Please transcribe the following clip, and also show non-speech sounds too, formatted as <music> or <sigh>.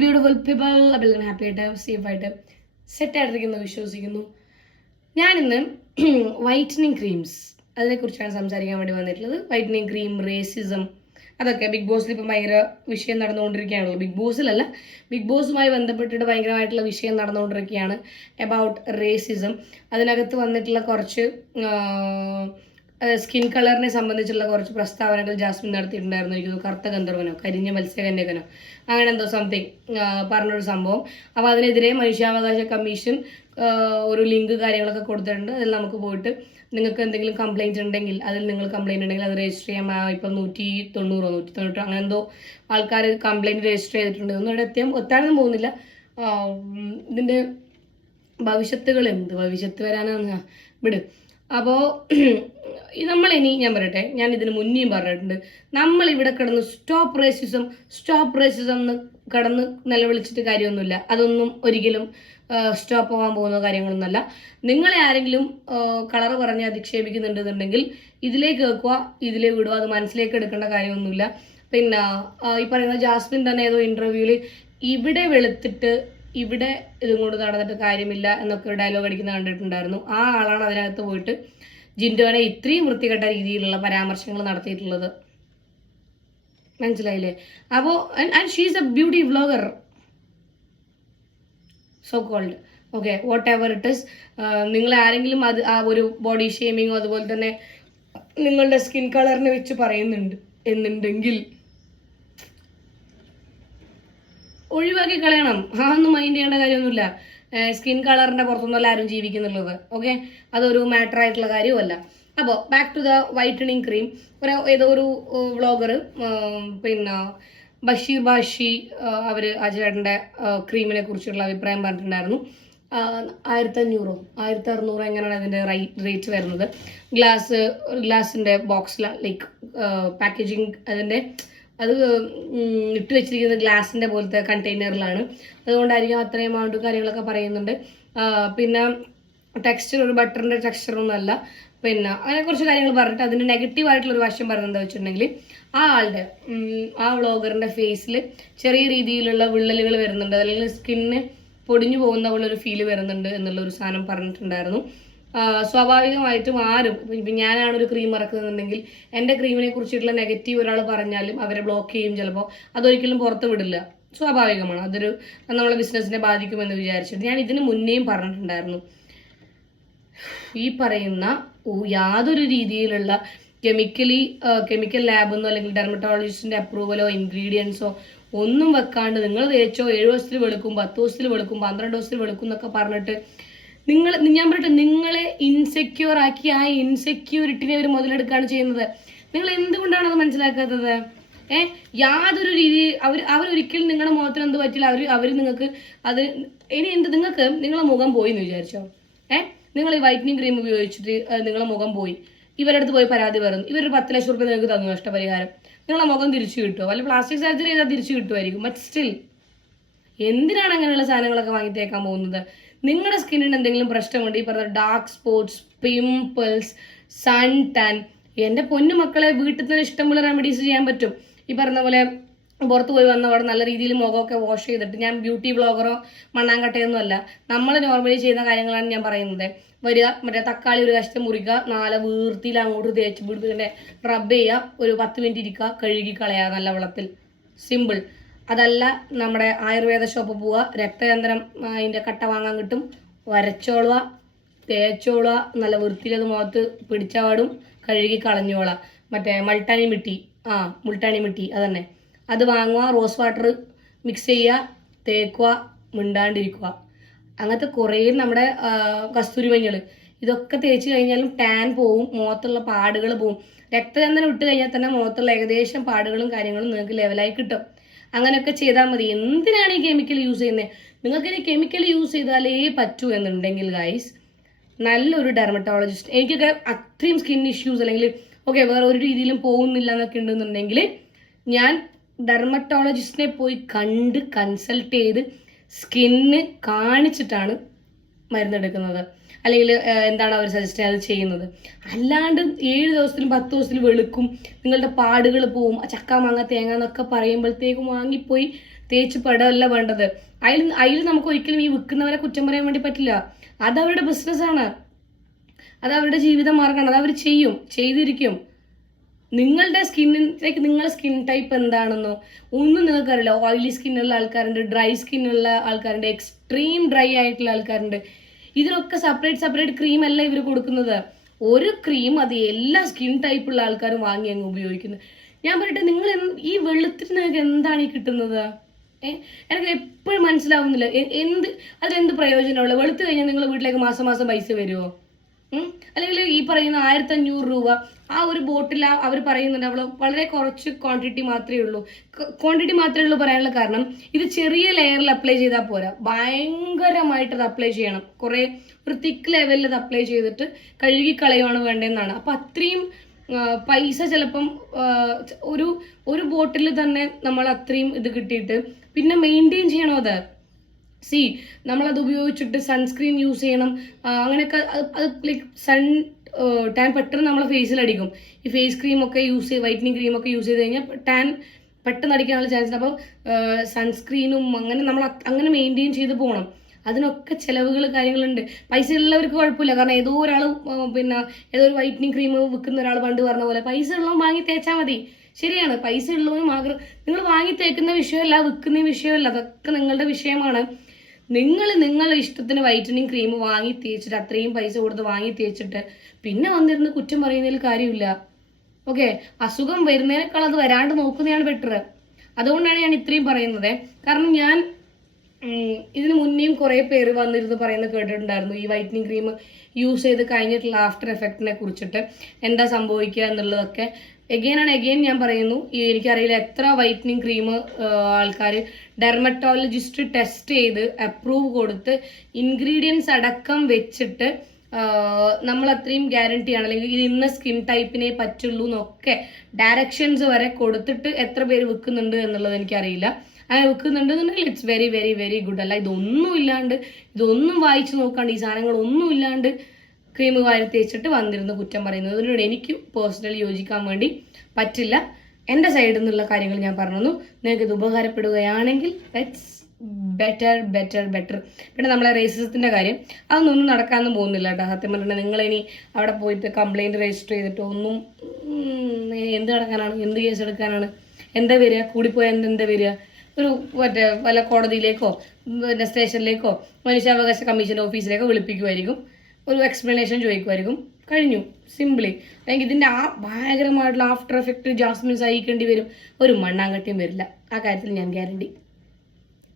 Beautiful people അപ്പോൾ happy ആയിട്ട് safe ആയിട്ട് സെറ്റ് ആയിട്ടിരിക്കുന്നു വിശ്വസിക്കുന്നു. ഞാനിന്ന് <clears throat> വൈറ്റനിങ് ക്രീംസ് അതിനെക്കുറിച്ചാണ് സംസാരിക്കാൻ വേണ്ടി വന്നിട്ടുള്ളത്. വൈറ്റനിങ് ക്രീം റേസിസം അതൊക്കെ ബിഗ് ബോസിൽ ഇപ്പം ഭയങ്കര വിഷയം നടന്നുകൊണ്ടിരിക്കുകയാണല്ലോ. ബിഗ് ബോസിലല്ല ബിഗ് ബോസുമായി ബന്ധപ്പെട്ടിട്ട് ഭയങ്കരമായിട്ടുള്ള വിഷയം നടന്നുകൊണ്ടിരിക്കുകയാണ് അബൌട്ട് റേസിസം അതിനകത്ത് വന്നിട്ടുള്ള കുറച്ച് സ്കിൻ കളറിനെ സംബന്ധിച്ചുള്ള കുറച്ച് പ്രസ്താവനകൾ ജാസ്മിൻ നടത്തിയിട്ടുണ്ടായിരുന്നു. എനിക്ക് കറുത്ത ഗന്ധർവനോ കരിഞ്ഞ മത്സ്യകന്യകനോ അങ്ങനെ എന്തോ സംതിങ് പറഞ്ഞൊരു സംഭവം. അപ്പോൾ അതിനെതിരെ മനുഷ്യാവകാശ കമ്മീഷൻ ഒരു ലിങ്ക് കാര്യങ്ങളൊക്കെ കൊടുത്തിട്ടുണ്ട്. അതിൽ നമുക്ക് പോയിട്ട് നിങ്ങൾക്ക് എന്തെങ്കിലും കംപ്ലൈന്റ് ഉണ്ടെങ്കിൽ അതിൽ നിങ്ങൾ കംപ്ലൈന്റ് ഉണ്ടെങ്കിൽ അത് രജിസ്റ്റർ ചെയ്യാൻ ഇപ്പം നൂറ്റി തൊണ്ണൂറോ നൂറ്റി തൊണ്ണൂറ്റോ അങ്ങനെ എന്തോ ആൾക്കാർ കംപ്ലൈന്റ് രജിസ്റ്റർ ചെയ്തിട്ടുണ്ട്. ഒന്നും ഇവിടെ എത്തിയാൽ ഒത്താനൊന്നും പോകുന്നില്ല. ഇതിന്റെ ഭവിഷ്യത്തുകൾ എന്ത്? ഭവിഷ്യത്ത് വരാനാണ്. വിട്. അപ്പോൾ നമ്മൾ ഇനി ഞാൻ പറയട്ടെ ഞാൻ ഇതിന് മുന്നേയും പറഞ്ഞിട്ടുണ്ട്. നമ്മൾ ഇവിടെ കിടന്ന് സ്റ്റോപ്പ് റേസിസം സ്റ്റോപ്പ് റേസിസം എന്ന് കടന്ന് നിലവിളിച്ചിട്ട് കാര്യമൊന്നുമില്ല. അതൊന്നും ഒരിക്കലും സ്റ്റോപ്പ് ആവാൻ പോകുന്ന കാര്യങ്ങളൊന്നുമല്ല. നിങ്ങളെ ആരെങ്കിലും കളർ പറഞ്ഞ് അധിക്ഷേപിക്കുന്നുണ്ടെന്നുണ്ടെങ്കിൽ ഇതിലേക്ക് കേൾക്കുക ഇതിലേക്ക് വിടുക അത് മനസ്സിലേക്ക് എടുക്കേണ്ട കാര്യമൊന്നുമില്ല. പിന്നെ ഈ പറയുന്ന ജാസ്മിൻ തന്നെ ഏതോ ഇന്റർവ്യൂവിൽ ഇവിടെ വെളുത്തിട്ട് ഇവിടെ ഇതും കൊണ്ട് നടന്നിട്ട് കാര്യമില്ല എന്നൊക്കെ ഡയലോഗ് അടിക്കുന്ന കണ്ടിട്ടുണ്ടായിരുന്നു. ആ ആളാണ് അതിനകത്ത് പോയിട്ട് ജിൻഡോനെ ഇത്രയും വൃത്തികെട്ട രീതിയിലുള്ള പരാമർശങ്ങൾ നടത്തിയിട്ടുള്ളത്. മനസ്സിലായില്ലേ? അപ്പോൾ and she's a beauty vlogger so called okay whatever it is നിങ്ങൾ ആരെങ്കിലും അത് ആ ഒരു ബോഡി ഷേമിങ്ങോ അതുപോലെ തന്നെ നിങ്ങളുടെ സ്കിൻ കളറിനെ വെച്ച് പറയുന്നുണ്ട് എന്നുണ്ടെങ്കിൽ ഒഴിവാക്കി കളയണം. അതൊന്നും മൈൻഡ് ചെയ്യേണ്ട കാര്യമൊന്നുമില്ല. സ്കിൻ കളറിന്റെ പുറത്തൊന്നുമല്ല ആരും ജീവിക്കുന്നുള്ളത്. ഓക്കെ അതൊരു മാറ്റർ ആയിട്ടുള്ള കാര്യമല്ല അപ്പോൾ back to the whitening cream ഒരു ഏതോ ഒരു വ്ളോഗർ പിന്നെ ബഷീർ ബാഷി അവർ ആ ചേട്ടന്റെ ക്രീമിനെ കുറിച്ചുള്ള അഭിപ്രായം പറഞ്ഞിട്ടുണ്ടായിരുന്നു. ആയിരത്തി അഞ്ഞൂറോ ആയിരത്തി അറുന്നൂറോ എങ്ങനെയാണ് അതിന്റെ റേറ്റ് വരുന്നത്? ഗ്ലാസ് ഗ്ലാസിന്റെ ബോക്സിലാണ് ലൈക്ക് പാക്കേജിങ് അതിന്റെ അത് ഇട്ട് വെച്ചിരിക്കുന്നത് ഗ്ലാസിന്റെ പോലത്തെ കണ്ടെയ്നറിലാണ്. അതുകൊണ്ടായിരിക്കും അത്രയും എമൗണ്ട് കാര്യങ്ങളൊക്കെ പറയുന്നുണ്ട്. പിന്നെ ടെക്സ്ചർ ഒരു ബട്ടറിന്റെ ടെക്സ്ചറൊന്നും അല്ല. പിന്നെ അങ്ങനെ കുറച്ച് കാര്യങ്ങൾ പറഞ്ഞിട്ട് അതിന്റെ നെഗറ്റീവ് ആയിട്ടുള്ള ഒരു വശം പറഞ്ഞെന്താ വെച്ചിട്ടുണ്ടെങ്കിൽ ആ ആളുടെ ആ വ്ളോഗറിന്റെ ഫേസിൽ ചെറിയ രീതിയിലുള്ള വിള്ളലുകൾ വരുന്നുണ്ട്. അല്ലെങ്കിൽ സ്കിന്നിന് പൊടിഞ്ഞു പോകുന്ന പോലെ ഒരു ഫീൽ വരുന്നുണ്ട് എന്നുള്ള ഒരു സാധനം പറഞ്ഞിട്ടുണ്ടായിരുന്നു. സ്വാഭാവികമായിട്ടും ആരും ഇപ്പം ഞാനാണ് ഒരു ക്രീം ഇറക്കുന്നുണ്ടെങ്കിൽ എന്റെ ക്രീമിനെ കുറിച്ചിട്ടുള്ള നെഗറ്റീവ് ഒരാൾ പറഞ്ഞാലും അവരെ ബ്ലോക്ക് ചെയ്യും ചിലപ്പോൾ അതൊരിക്കലും പുറത്ത് വിടില്ല. സ്വാഭാവികമാണ്. അതൊരു നമ്മളെ ബിസിനസ്സിനെ ബാധിക്കുമെന്ന് വിചാരിച്ചിട്ട് ഞാൻ ഇതിന് മുന്നേയും പറഞ്ഞിട്ടുണ്ടായിരുന്നു. ഈ പറയുന്ന യാതൊരു രീതിയിലുള്ള കെമിക്കലി കെമിക്കൽ ലാബെന്നോ അല്ലെങ്കിൽ ഡെർമറ്റോളജിസ്റ്റിന്റെ അപ്രൂവലോ ഇൻഗ്രീഡിയൻസോ ഒന്നും വെക്കാണ്ട് നിങ്ങൾ തേച്ചോ ഏഴ് ദിവസത്തിൽ വെളുക്കും പത്ത് ദിവസത്തിൽ വെളുക്കും പന്ത്രണ്ട് ദിവസത്തിൽ വെളുക്കും എന്നൊക്കെ പറഞ്ഞിട്ട് നിങ്ങൾ ഞാൻ പറയട്ടെ നിങ്ങളെ ഇൻസെക്യൂർ ആക്കി ആ ഇൻസെക്യൂരിറ്റിനെ അവർ മുതലെടുക്കുകയാണ് ചെയ്യുന്നത്. നിങ്ങൾ എന്തുകൊണ്ടാണ് അത് മനസ്സിലാക്കാത്തത്? ഏഹ് യാതൊരു രീതി അവർ അവരൊരിക്കലും നിങ്ങളുടെ മുഖത്തിന് എന്ത് പറ്റില്ല. അവർ അവർ നിങ്ങൾക്ക് അത് ഇനി എന്ത് നിങ്ങൾക്ക് നിങ്ങളെ മുഖം പോയി എന്ന് വിചാരിച്ചോ? ഏഹ് നിങ്ങൾ ഈ വൈറ്റനിങ് ക്രീം ഉപയോഗിച്ചിട്ട് നിങ്ങളെ മുഖം പോയി. ഇവരുടെ അടുത്ത് പോയി പരാതി പറയുന്നു ഇവർ പത്ത് ലക്ഷം റുപ്യ നിങ്ങൾക്ക് തന്നു നഷ്ടപരിഹാരം. നിങ്ങളെ മുഖം തിരിച്ചു കിട്ടുമോ അല്ലെങ്കിൽ പ്ലാസ്റ്റിക് സർജറി ചെയ്താൽ തിരിച്ചു കിട്ടുമായിരിക്കും ബട്ട് സ്റ്റിൽ എന്തിനാണ് അങ്ങനെയുള്ള സാധനങ്ങളൊക്കെ വാങ്ങി തേക്കാൻ പോകുന്നത്? നിങ്ങളുടെ സ്കിന്നിന് എന്തെങ്കിലും പ്രശ്നമുണ്ട് ഈ പറഞ്ഞ dark spots pimples sun tan എന്റെ പൊന്നു മക്കളെ വീട്ടിൽ തന്നെ ഇഷ്ടമുള്ള റെമഡീസ് ചെയ്യാൻ പറ്റും. ഈ പറഞ്ഞ പോലെ പുറത്ത് പോയി വന്ന അവിടെ നല്ല രീതിയിൽ മുഖമൊക്കെ വാഷ് ചെയ്തിട്ട് ഞാൻ ബ്യൂട്ടി ബ്ലോഗറോ മണ്ണാങ്കട്ടയൊന്നും അല്ല. നമ്മൾ നോർമലി ചെയ്യുന്ന കാര്യങ്ങളാണ് ഞാൻ പറയുന്നത്. വരിക മറ്റേ തക്കാളി ഒരു കഷ്ടം മുറിക്കുക നാല് വീർത്തിയിൽ അങ്ങോട്ട് തേച്ച് പിടിപ്പിക്കേണ്ട റബ്ബ് ചെയ്യുക ഒരു പത്ത് മിനിറ്റ് ഇരിക്കുക കഴുകി കളയുക നല്ല വെള്ളത്തിൽ. സിമ്പിൾ അതല്ല നമ്മുടെ ആയുർവേദ ഷോപ്പ് പോവുക രക്തയന്ത്രം അതിന്റെ കട്ട വാങ്ങാൻ കിട്ടും. വരച്ചോളുക തേച്ചോളുക നല്ല വൃത്തിയിലത് മുഖത്ത് പിടിച്ചപാടും കഴുകി കളഞ്ഞോള. മറ്റേ മൾട്ടാനി മിട്ടി ആ മുൾട്ടാണി മിട്ടി അതന്നെ. അത് വാങ്ങുക റോസ് വാട്ടർ മിക്സ് ചെയ്യുക തേക്കുക മിണ്ടാണ്ടിരിക്കുക അങ്ങനത്തെ കുറേ നമ്മുടെ കസ്തൂരി മഞ്ഞൾ ഇതൊക്കെ തേച്ച് കഴിഞ്ഞാലും ടാൻ പോവും മുഖത്തുള്ള പാടുകൾ പോവും. രക്തചന്ദനം ഇട്ട് കഴിഞ്ഞാൽ തന്നെ മുഖത്തുള്ള ഏകദേശം പാടുകളും കാര്യങ്ങളും നിങ്ങൾക്ക് ലെവലായി കിട്ടും. അങ്ങനെയൊക്കെ ചെയ്താൽ മതി. എന്തിനാണ് ഈ കെമിക്കൽ യൂസ് ചെയ്യുന്നത്? നിങ്ങൾക്ക് ഇനി കെമിക്കൽ യൂസ് ചെയ്താലേ പറ്റൂ എന്നുണ്ടെങ്കിൽ ഗൈസ് നല്ലൊരു ഡെർമറ്റോളജിസ്റ്റ് എനിക്കൊക്കെ അത്രയും സ്കിൻ ഇഷ്യൂസ് അല്ലെങ്കിൽ ഓക്കെ വേറെ ഒരു രീതിയിലും പോകുന്നില്ല എന്നൊക്കെ ഉണ്ടെന്നുണ്ടെങ്കിൽ ഞാൻ ഡെർമറ്റോളജിസ്റ്റിനെ പോയി കണ്ട് കൺസൾട്ട് ചെയ്ത് സ്കിന്ന് കാണിച്ചിട്ടാണ് മരുന്നെടുക്കുന്നത്. അല്ലെങ്കിൽ എന്താണ് അവർ സജസ്റ്റ് ചെയ്യാതെ ചെയ്യുന്നത്. അല്ലാണ്ട് ഏഴ് ദിവസത്തിലും പത്ത് ദിവസത്തിലും വെളുക്കും നിങ്ങളുടെ പാടുകൾ പോവും ചക്ക മാങ്ങ തേങ്ങ എന്നൊക്കെ പറയുമ്പോഴത്തേക്കും വാങ്ങിപ്പോയി തേച്ച് പടമല്ല വേണ്ടത്. അതിൽ അതിൽ നമുക്ക് ഒരിക്കലും ഈ വിൽക്കുന്നവരെ കുറ്റം പറയാൻ വേണ്ടി പറ്റില്ല. അത് അവരുടെ ബിസിനസ്സാണ് അത് അവരുടെ ജീവിത മാർഗമാണ്. അത് അവർ ചെയ്യും ചെയ്തിരിക്കും. നിങ്ങളുടെ സ്കിന്നിലേക്ക് നിങ്ങളുടെ സ്കിൻ ടൈപ്പ് എന്താണെന്നോ ഒന്നും നിങ്ങൾക്കറിയില്ല. ഓയിലി സ്കിന്നുള്ള ആൾക്കാരുണ്ട് ഡ്രൈ സ്കിന്നുള്ള ആൾക്കാരുണ്ട് എക്സ്ട്രീം ഡ്രൈ ആയിട്ടുള്ള ആൾക്കാരുണ്ട്. ഇതിനൊക്കെ സെപ്പറേറ്റ് സെപ്പറേറ്റ് ക്രീം അല്ല ഇവർ കൊടുക്കുന്നത്. ഒരു ക്രീം അത് എല്ലാ സ്കിൻ ടൈപ്പുള്ള ആൾക്കാരും വാങ്ങി അങ്ങ് ഉപയോഗിക്കുന്നത് ഞാൻ പറയട്ടെ നിങ്ങൾ ഈ വെളുത്തിന് നിങ്ങൾക്ക് എന്താണ് ഈ കിട്ടുന്നത്? എനിക്ക് എപ്പോഴും മനസ്സിലാവുന്നില്ല. എന്ത് അതിലെന്ത് പ്രയോജനമുള്ള? വെളുത്ത് കഴിഞ്ഞാൽ നിങ്ങൾ വീട്ടിലേക്ക് മാസം മാസം പൈസ വരുമോ? അല്ലെങ്കിൽ ഈ പറയുന്ന ആയിരത്തി അഞ്ഞൂറ് രൂപ ആ ഒരു ബോട്ടിൽ അവർ പറയുന്നുണ്ട് അവൾ വളരെ കുറച്ച് ക്വാണ്ടിറ്റി മാത്രമേ ഉള്ളൂ. ക്വാണ്ടിറ്റി മാത്രമേ ഉള്ളൂ പറയാനുള്ള കാരണം ഇത് ചെറിയ ലെയറിൽ അപ്ലൈ ചെയ്താൽ പോരാ. ഭയങ്കരമായിട്ട് അത് അപ്ലൈ ചെയ്യണം. കുറേ ഒരു തിക്ക് ലെവലിൽ അത് അപ്ലൈ ചെയ്തിട്ട് കഴുകി കളയുവാണ് വേണ്ടതെന്നാണ്. അപ്പം അത്രയും പൈസ ചിലപ്പം ഒരു ഒരു ബോട്ടിൽ തന്നെ നമ്മൾ അത്രയും ഇത് കിട്ടിയിട്ട് പിന്നെ മെയിന്റെയിൻ ചെയ്യണോ അത്? സി നമ്മളത് ഉപയോഗിച്ചിട്ട് സൺസ്ക്രീൻ യൂസ് ചെയ്യണം. അങ്ങനെയൊക്കെ അത് ലൈക്ക് സൺ ടാൻ പെട്ടെന്ന് നമ്മളെ ഫേസിൽ അടിക്കും. ഈ ഫേസ് ക്രീമൊക്കെ യൂസ് ചെയ്ത് വൈറ്റനിങ് ക്രീമൊക്കെ യൂസ് ചെയ്ത് കഴിഞ്ഞാൽ ടാൻ പെട്ടെന്ന് അടിക്കാനുള്ള ചാൻസ് ഉണ്ട്. അപ്പോൾ സൺസ്ക്രീനും അങ്ങനെ നമ്മൾ അങ്ങനെ മെയിന്റെയിൻ ചെയ്ത് പോകണം അതിനൊക്കെ ചിലവുകൾ കാര്യങ്ങളുണ്ട്. പൈസ ഉള്ളവർക്ക് കുഴപ്പമില്ല. കാരണം ഏതോ ഒരാൾ പിന്നെ ഏതോ ഒരു വൈറ്റനിങ് ക്രീം വിൽക്കുന്ന ഒരാൾ പണ്ട് പറഞ്ഞ പോലെ പൈസ ഉള്ളവൻ വാങ്ങി തേച്ചാൽ മതി. ശരിയാണ്. പൈസ ഉള്ളവനും മാത്രം നിങ്ങൾ വാങ്ങി തേക്കുന്ന വിഷയമല്ല വിൽക്കുന്ന വിഷയമല്ല. അതൊക്കെ നിങ്ങളുടെ വിഷയമാണ്. നിങ്ങൾ നിങ്ങളുടെ ഇഷ്ടത്തിന് വൈറ്റനിങ് ക്രീം വാങ്ങി തേച്ചിട്ട് അത്രയും പൈസ കൊടുത്ത് വാങ്ങി തേച്ചിട്ട് പിന്നെ വന്നിരുന്ന് കുറ്റം പറയുന്നതിൽ കാര്യമില്ല. ഓക്കെ അസുഖം വരുന്നതിനേക്കാൾ അത് വരാണ്ട് നോക്കുന്നതാണ് ബെറ്റർ അതുകൊണ്ടാണ് ഞാൻ ഇത്രയും പറയുന്നത്. കാരണം ഞാൻ ഇതിന് മുന്നേയും കുറേ പേര് വന്നിരുന്ന് പറയുന്നത് കേട്ടിട്ടുണ്ടായിരുന്നു. ഈ വൈറ്റനിങ് ക്രീം യൂസ് ചെയ്ത് കഴിഞ്ഞിട്ടുള്ള ആഫ്റ്റർ എഫക്റ്റിനെ കുറിച്ചിട്ട് എന്താ സംഭവിക്കുക എന്നുള്ളതൊക്കെ. എഗെയിൻ ആൻഡ് എഗെയിൻ ഞാൻ പറയുന്നു എനിക്കറിയില്ല എത്ര വൈറ്റനിങ് ക്രീം ആൾക്കാർ ഡെർമറ്റോളജിസ്റ്റ് ടെസ്റ്റ് ചെയ്ത് അപ്രൂവ് കൊടുത്ത് ഇൻഗ്രീഡിയൻസ് അടക്കം വെച്ചിട്ട് നമ്മൾ അത്രയും ഗ്യാരണ്ടി ആണ്. അല്ലെങ്കിൽ ഇത് ഇന്ന സ്കിൻ ടൈപ്പിനെ പറ്റുള്ളൂ എന്നൊക്കെ ഡയറക്ഷൻസ് വരെ കൊടുത്തിട്ട് എത്ര പേര് വിൽക്കുന്നുണ്ട് എന്നുള്ളത് എനിക്കറിയില്ല. അങ്ങനെ വിൽക്കുന്നുണ്ടെന്നുണ്ടെങ്കിൽ it's very very very good അല്ല ഇതൊന്നും ഇല്ലാണ്ട് ഇതൊന്നും വായിച്ചു നോക്കാണ്ട് ഈ സാധനങ്ങളൊന്നും ഇല്ലാണ്ട് ക്രീം വാരി തേച്ചിട്ട് വന്നിരുന്ന് കുറ്റം പറയുന്നത്. അതിനോട് എനിക്ക് പേഴ്സണലി യോജിക്കാൻ വേണ്ടി പറ്റില്ല. എന്റെ സൈഡിൽ നിന്നുള്ള കാര്യങ്ങൾ ഞാൻ പറഞ്ഞു നിങ്ങൾക്ക് ഇത് ഉപകാരപ്പെടുകയാണെങ്കിൽ ലെറ്റ്സ് ബെറ്റർ ബെറ്റർ ബെറ്റർ പിന്നെ നമ്മളെ റേസിസത്തിന്റെ കാര്യം. അതൊന്നും നടക്കാനൊന്നും പോകുന്നില്ല കേട്ടോ. സത്യം നിങ്ങൾ നിങ്ങളിനി അവിടെ പോയിട്ട് കംപ്ലയിന്റ് രജിസ്റ്റർ ചെയ്തിട്ട് ഒന്നും എന്ത് നടക്കാനാണ്? എന്ത് കേസ് എടുക്കാനാണ്? എന്താ വരിക? കൂടിപ്പോയാൽ എന്ത് എന്താ വരിക? ഒരു മറ്റേ വല്ല കോടതിയിലേക്കോ പിന്നെ സ്റ്റേഷനിലേക്കോ മനുഷ്യാവകാശ കമ്മീഷൻ ഓഫീസിലേക്കോ വിളിപ്പിക്കുമായിരിക്കും ഒരു എക്സ്പ്ലനേഷൻ ചോദിക്കുമായിരിക്കും. കഴിഞ്ഞു. സിംപ്ലി അല്ലെങ്കിൽ ഇതിന്റെ ആ ഭയങ്കരമായിട്ടുള്ള ആഫ്റ്റർ എഫക്റ്റ് ജാസ്മിൻ സഹിക്കേണ്ടി വരും. ഒരു മണ്ണാങ്കട്ടിയും വരില്ല. ആ കാര്യത്തിൽ ഞാൻ ഗ്യാരണ്ടി